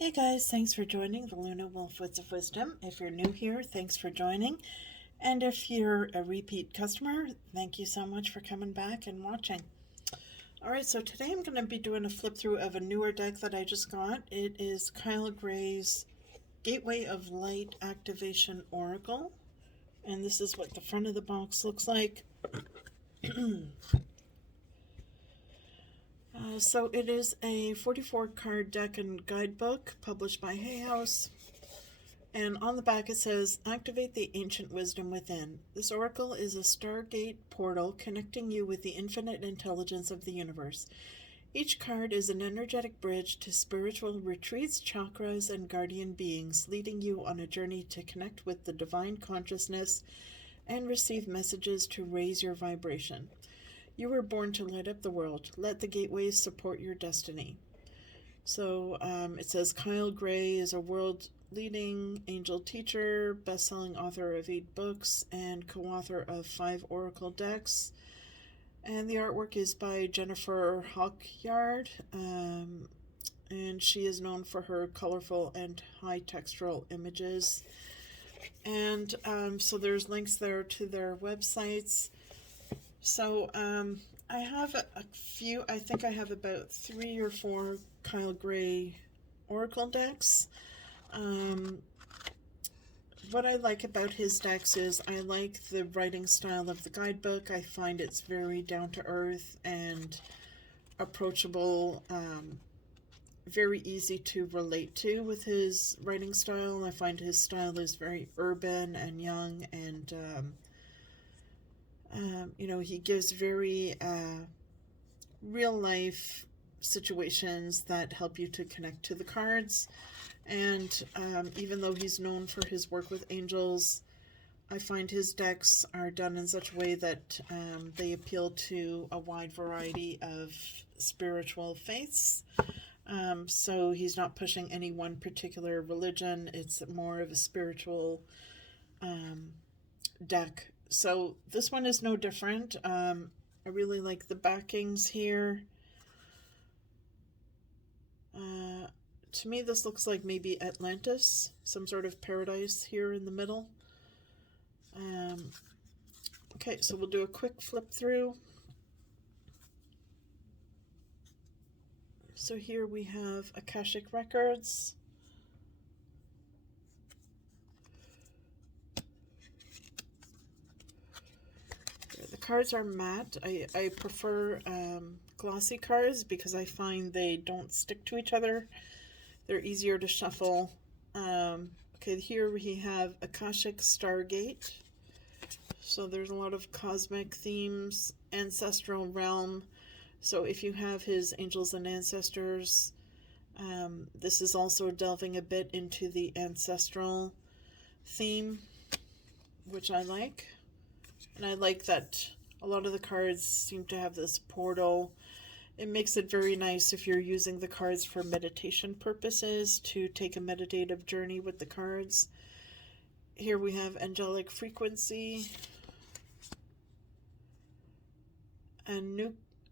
Hey guys, thanks for joining the Luna Wolf Woods of Wisdom. If you're new here, thanks for joining. And if you're a repeat customer, thank you so much for coming back and watching. Alright, so today I'm going to be doing a flip through of a newer deck that I just got. It is Kyle Gray's Gateway of Light Activation Oracle. And this is what the front of the box looks like. So it is a 44 card deck and guidebook published by Hay House. And on the back it says, activate the ancient wisdom within. This oracle is a stargate portal connecting you with the infinite intelligence of the universe. Each card is an energetic bridge to spiritual retreats, chakras, and guardian beings, leading you on a journey to connect with the divine consciousness and receive messages to raise your vibration. You were born to light up the world. Let the gateways support your destiny. So it says Kyle Gray is a world-leading angel teacher, best-selling author of 8 books, and co-author of 5 oracle decks. And the artwork is by Jennifer Hawkyard, and she is known for her colorful and high textural images. And so there's links there to their websites. So I have a few, I think I have about 3 or 4 Kyle Gray oracle decks. What I like about his decks is I like the writing style of the guidebook. I find it's very down to earth and approachable, very easy to relate to with his writing style. I find his style is very urban and young, and he gives very real life situations that help you to connect to the cards. And even though he's known for his work with angels, I find his decks are done in such a way that they appeal to a wide variety of spiritual faiths. So he's not pushing any one particular religion. It's more of a spiritual deck. So this one is no different. I really like the backings here. To me, this looks like maybe Atlantis, some sort of paradise here in the middle. Okay, so we'll do a quick flip through. So here we have Akashic Records. The cards are matte. I prefer glossy cards because I find they don't stick to each other. They're easier to shuffle. Okay, here we have Akashic Stargate. So there's a lot of cosmic themes, ancestral realm. So if you have his angels and ancestors, this is also delving a bit into the ancestral theme, which I like. And I like that a lot of the cards seem to have this portal. It makes it very nice if you're using the cards for meditation purposes to take a meditative journey with the cards. Here we have Angelic Frequency,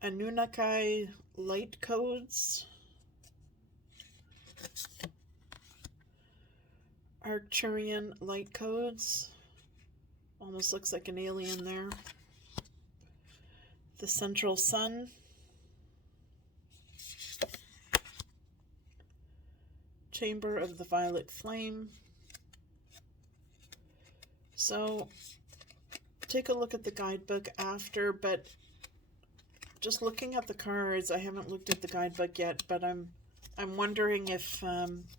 Anunnaki Light Codes, Arcturian Light Codes. Almost looks like an alien there. The Central Sun. Chamber of the Violet Flame. So take a look at the guidebook after, but just looking at the cards, I haven't looked at the guidebook yet, but I'm wondering if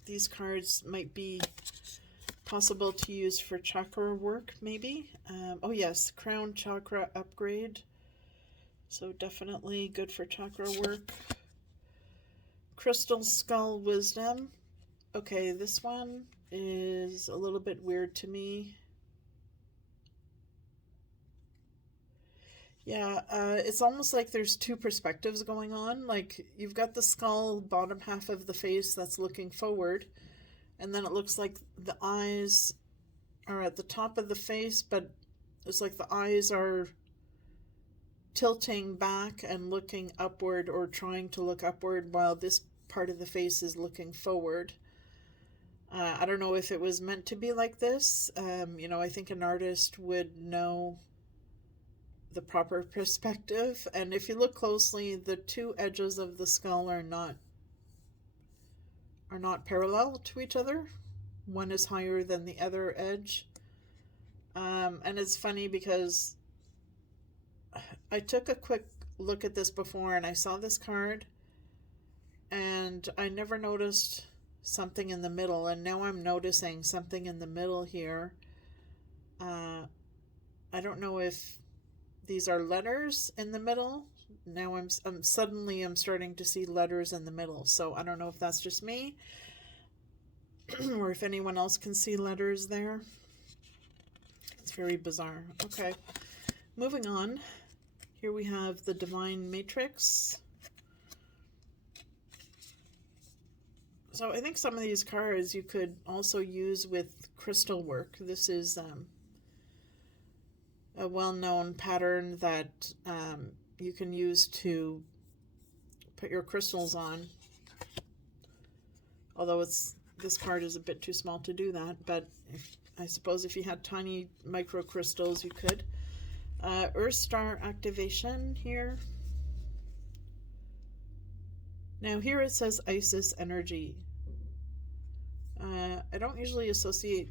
these cards might be possible to use for chakra work, maybe. Oh yes, Crown Chakra Upgrade. So definitely good for chakra work. Crystal Skull Wisdom. Okay, this one is a little bit weird to me. Yeah, it's almost like there's 2 perspectives going on. Like, you've got the skull, bottom half of the face that's looking forward, and then it looks like the eyes are at the top of the face, but it's like the eyes are tilting back and looking upward, or trying to look upward, while this part of the face is looking forward. I don't know if it was meant to be like this. I think an artist would know the proper perspective. And if you look closely, the two edges of the skull are not parallel to each other. One is higher than the other edge. And it's funny because I took a quick look at this before and I saw this card and I never noticed something in the middle, and now I'm noticing something in the middle here. I don't know if these are letters in the middle. Now I'm starting to see letters in the middle, so I don't know if that's just me or if anyone else can see letters there. It's very bizarre. Okay, moving on. Here we have the Divine Matrix. So I think some of these cards you could also use with crystal work. This is a well-known pattern that you can use to put your crystals on. Although this card is a bit too small to do that, but I suppose if you had tiny micro crystals, you could. Earth Star activation here. Now here it says Isis energy. I don't usually associate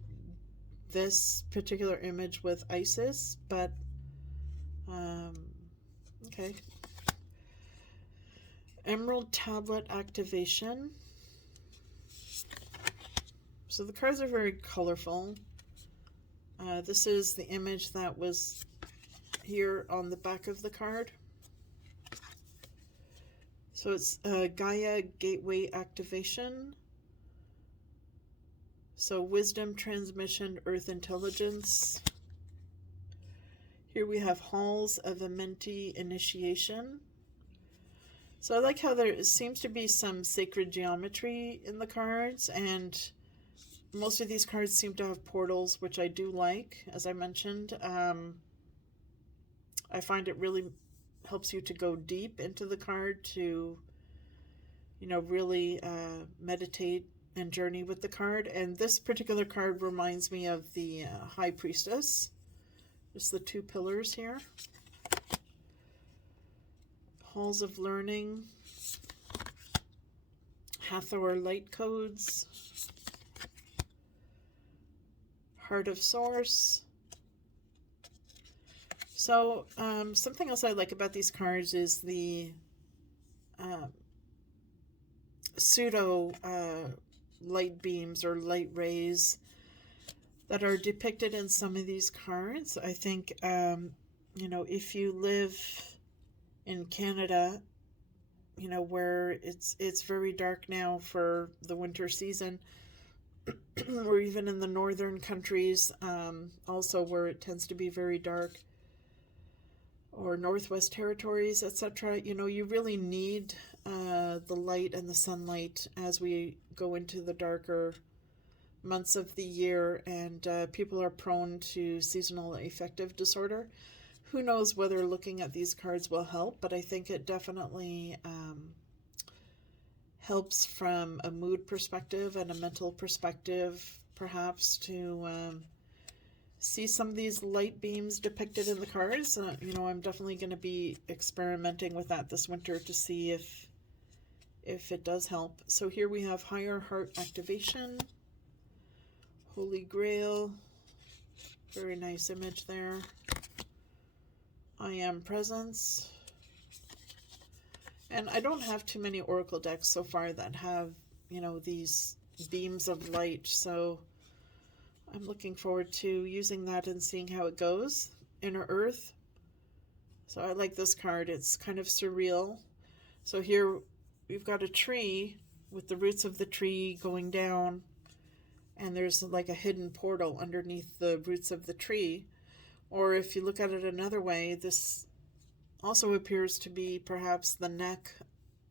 this particular image with Isis, but okay. Emerald Tablet activation. So the cards are very colorful. This is the image that was here on the back of the card. So it's Gaia Gateway activation. So wisdom transmission, earth intelligence. Here we have halls of Amenti initiation. So I like how there seems to be some sacred geometry in the cards, and most of these cards seem to have portals, which I do like, as I mentioned. I find it really helps you to go deep into the card to, really meditate and journey with the card. And this particular card reminds me of the High Priestess. Just the two pillars here. Halls of Learning. Hathor Light Codes. Heart of Source. So something else I like about these cards is the pseudo light beams or light rays that are depicted in some of these cards. I think, if you live in Canada, where it's very dark now for the winter season, or even in the northern countries, also where it tends to be very dark, or Northwest Territories, etc. You really need the light and the sunlight as we go into the darker months of the year, and people are prone to seasonal affective disorder. Who knows whether looking at these cards will help, but I think it definitely helps from a mood perspective and a mental perspective, perhaps, to see some of these light beams depicted in the cards. I'm definitely going to be experimenting with that this winter to see if it does help. So here we have Higher Heart Activation, Holy Grail, very nice image there. I Am Presence. And I don't have too many Oracle decks so far that have, these beams of light, so I'm looking forward to using that and seeing how it goes. Inner Earth. So I like this card. It's kind of surreal. So here we've got a tree with the roots of the tree going down, and there's like a hidden portal underneath the roots of the tree. Or if you look at it another way, this also appears to be perhaps the neck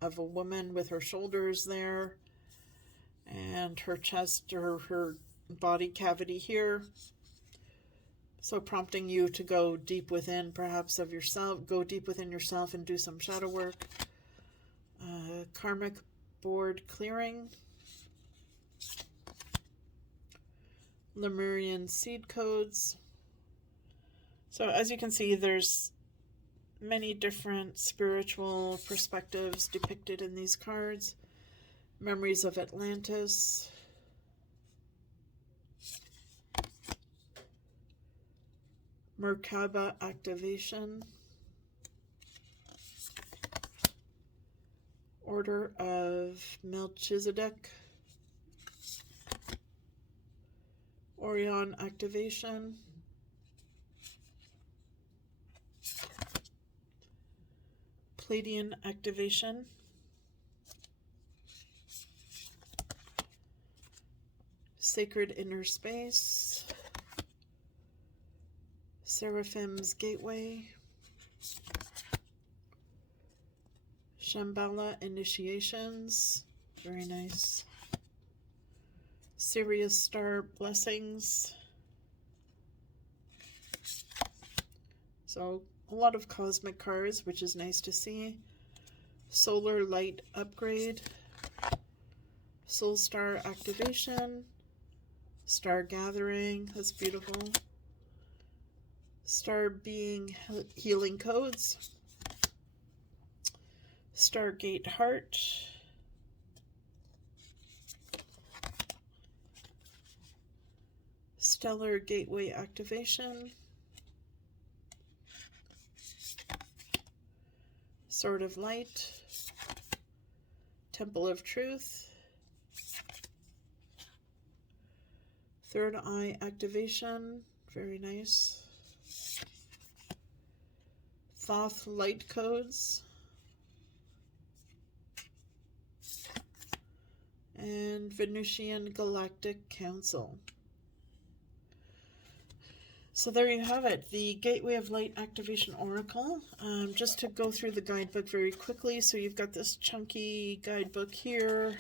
of a woman with her shoulders there and her chest or her body cavity here. So prompting you to go deep within, perhaps, of yourself, go deep within yourself and do some shadow work. Karmic board clearing. Lemurian seed codes. So as you can see, there's many different spiritual perspectives depicted in these cards. Memories of Atlantis. Merkaba activation. Order of Melchizedek. Orion activation. Pleiadian activation. Sacred inner space. Seraphim's gateway. Shambhala initiations. Very nice. Sirius star blessings. So a lot of cosmic cards, which is nice to see. Solar light upgrade. Soul star activation. Star gathering. That's beautiful. Star being healing codes. Stargate heart. Stellar gateway activation. Sword of light. Temple of truth. Third eye activation. Very nice. Thoth light codes. And Venusian Galactic Council. So there you have it, the Gateway of Light Activation Oracle. Just to go through the guidebook very quickly, so you've got this chunky guidebook here,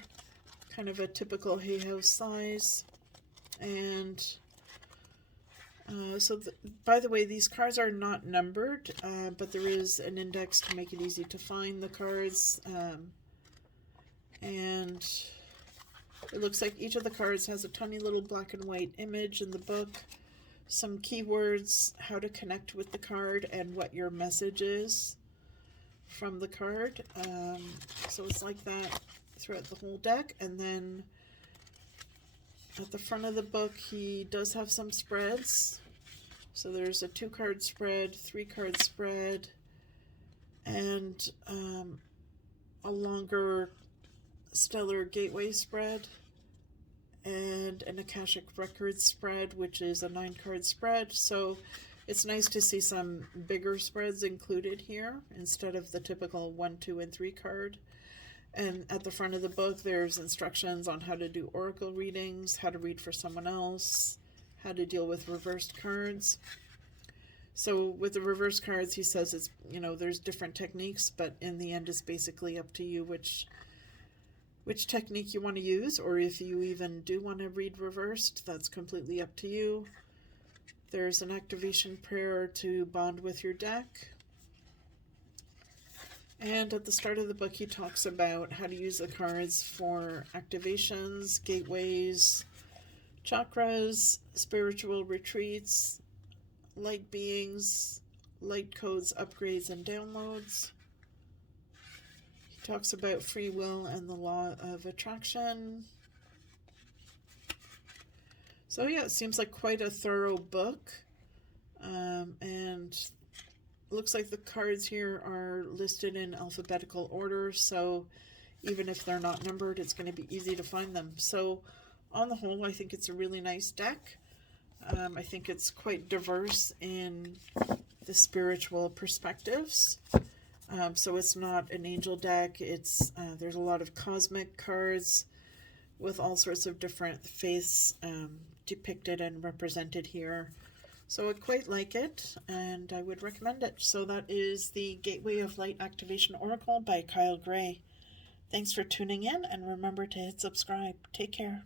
kind of a typical Hay House size. And by the way, these cards are not numbered, but there is an index to make it easy to find the cards. And it looks like each of the cards has a tiny little black and white image in the book, some keywords, how to connect with the card, and what your message is from the card. So it's like that throughout the whole deck. And then at the front of the book, he does have some spreads. So there's a 2-card spread, 3-card spread, and a longer Stellar Gateway spread, and an Akashic Records spread, which is a 9-card spread. So it's nice to see some bigger spreads included here instead of the typical 1, 2, and 3 card. And at the front of the book, there's instructions on how to do oracle readings, how to read for someone else, how to deal with reversed cards. So with the reverse cards, he says it's, there's different techniques, but in the end, it's basically up to you which technique you want to use, or if you even do want to read reversed, that's completely up to you. There's an activation prayer to bond with your deck. And at the start of the book, he talks about how to use the cards for activations, gateways, chakras, spiritual retreats, light beings, light codes, upgrades, and downloads. He talks about free will and the law of attraction. So yeah, it seems like quite a thorough book. And looks like the cards here are listed in alphabetical order, so even if they're not numbered, it's going to be easy to find them. So on the whole, I think it's a really nice deck. I think it's quite diverse in the spiritual perspectives. So it's not an angel deck. It's there's a lot of cosmic cards with all sorts of different faiths depicted and represented here. So I quite like it, and I would recommend it. So that is the Gateway of Light Activation Oracle by Kyle Gray. Thanks for tuning in, and remember to hit subscribe. Take care.